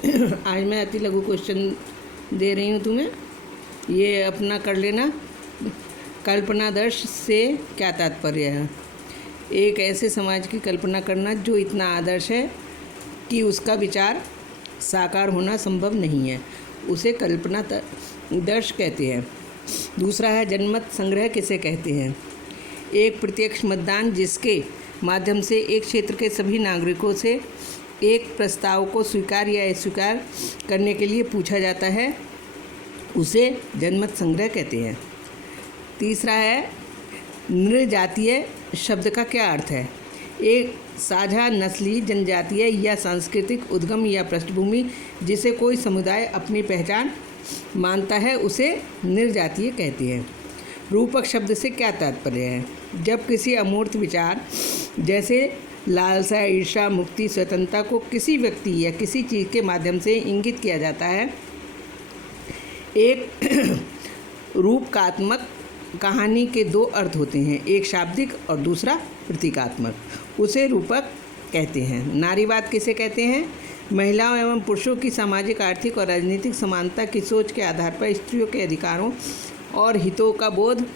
आज मैं अति लघु क्वेश्चन दे रही हूँ तुम्हें, ये अपना कर लेना। कल्पनादर्श से क्या तात्पर्य है? एक ऐसे समाज की कल्पना करना जो इतना आदर्श है कि उसका विचार साकार होना संभव नहीं है, उसे कल्पना दर्श कहते हैं। दूसरा है जनमत संग्रह किसे कहते हैं? एक प्रत्यक्ष मतदान जिसके माध्यम से एक क्षेत्र के सभी नागरिकों से एक प्रस्ताव को स्वीकार या अस्वीकार करने के लिए पूछा जाता है, उसे जनमत संग्रह कहते हैं। तीसरा है नृजातीय शब्द का क्या अर्थ है? एक साझा नस्ली, जनजातीय या सांस्कृतिक उद्गम या पृष्ठभूमि जिसे कोई समुदाय अपनी पहचान मानता है, उसे नृजातीय कहते हैं। रूपक शब्द से क्या तात्पर्य है? जब किसी अमूर्त विचार जैसे लालसा, ईर्ष्या, मुक्ति, स्वतंत्रता को किसी व्यक्ति या किसी चीज़ के माध्यम से इंगित किया जाता है। एक रूपकात्मक कहानी के दो अर्थ होते हैं, एक शाब्दिक और दूसरा प्रतीकात्मक, उसे रूपक कहते हैं। नारीवाद किसे कहते हैं? महिलाओं एवं पुरुषों की सामाजिक, आर्थिक और राजनीतिक समानता की सोच के आधार पर स्त्रियों के अधिकारों और हितों का बोध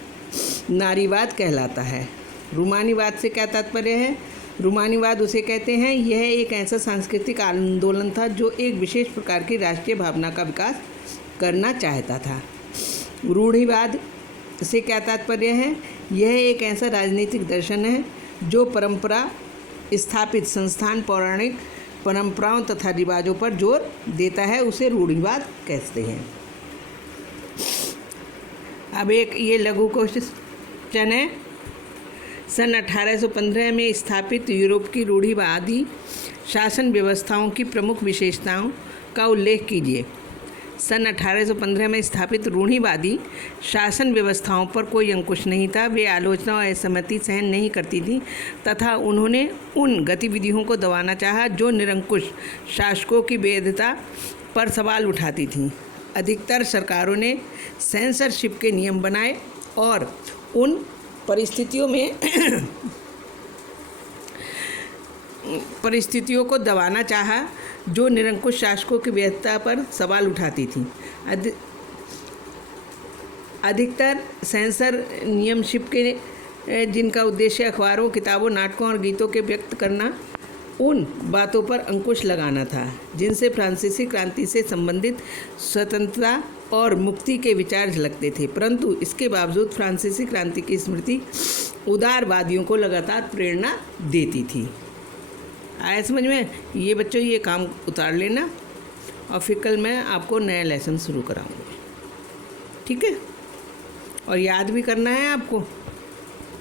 नारीवाद कहलाता है। रूमानीवाद से क्या तात्पर्य है? रूमानीवाद उसे कहते हैं, यह एक ऐसा सांस्कृतिक आंदोलन था जो एक विशेष प्रकार की राष्ट्रीय भावना का विकास करना चाहता था। रूढ़िवाद से क्या तात्पर्य है? यह एक ऐसा राजनीतिक दर्शन है जो परंपरा स्थापित संस्थान, पौराणिक परंपराओं तथा रिवाजों पर जोर देता है, उसे रूढ़िवाद कहते हैं। अब एक ये लघु क्वेश्चन है, सन 1815 में स्थापित यूरोप की रूढ़िवादी शासन व्यवस्थाओं की प्रमुख विशेषताओं का उल्लेख कीजिए। सन 1815 में स्थापित रूढ़िवादी शासन व्यवस्थाओं पर कोई अंकुश नहीं था, वे आलोचना और असहमति सहन नहीं करती थीं तथा उन्होंने उन गतिविधियों को दबाना चाहा जो निरंकुश शासकों की वैधता पर सवाल उठाती थीं। अधिकतर सरकारों ने सेंसरशिप के नियम बनाए और उन परिस्थितियों को दबाना चाहा जो निरंकुश शासकों की वैधता पर सवाल उठाती थी। अधिकतर सेंसर नियमशिप के जिनका उद्देश्य अखबारों, किताबों, नाटकों और गीतों के व्यक्त करना, उन बातों पर अंकुश लगाना था जिनसे फ्रांसीसी क्रांति से संबंधित स्वतंत्रता और मुक्ति के विचार झलकते थे। परंतु इसके बावजूद फ्रांसीसी क्रांति की स्मृति उदारवादियों को लगातार प्रेरणा देती थी। आया समझ में? ये बच्चों ये काम उतार लेना और फिर कल मैं आपको नया लेसन शुरू कराऊंगी, ठीक है? और याद भी करना है आपको।